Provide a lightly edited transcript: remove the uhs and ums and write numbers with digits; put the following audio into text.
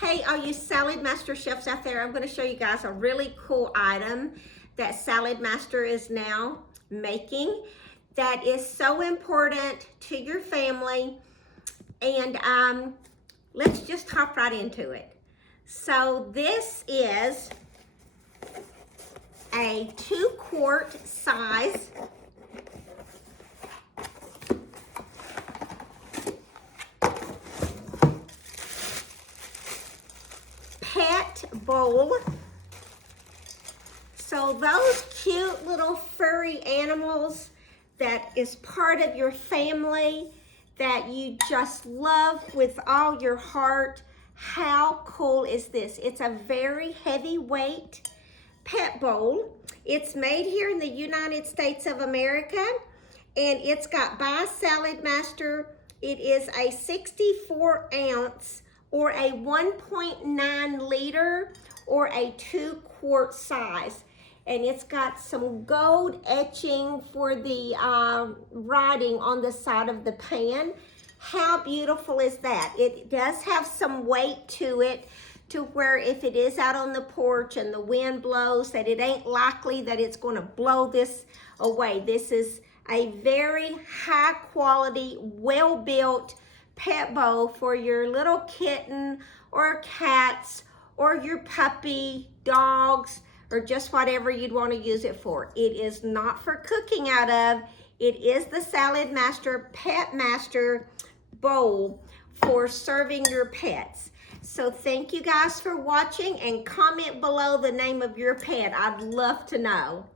Hey, all you Saladmaster chefs out there, I'm going to show you guys a really cool item that Saladmaster is now making that is so important to your family. And let's just hop right into it. So this is a 2-quart size pet bowl. So those cute little furry animals that is part of your family that you just love with all your heart, how cool is this? It's a very heavyweight pet bowl. It's made here in the United States of America, and it's got by Saladmaster. It is a 64 ounce or a 1.9 liter or a 2-quart size. And it's got some gold etching for the writing on the side of the pan. How beautiful is that? It does have some weight to it, to where if it is out on the porch and the wind blows, that it ain't likely that it's going to blow this away. This is a very high quality, well-built pet bowl for your little kitten or cats or your puppy, dogs, or just whatever you'd want to use it for. It is not for cooking out of. It is the Saladmaster Petmaster bowl for serving your pets. So thank you guys for watching, and comment below the name of your pet. I'd love to know.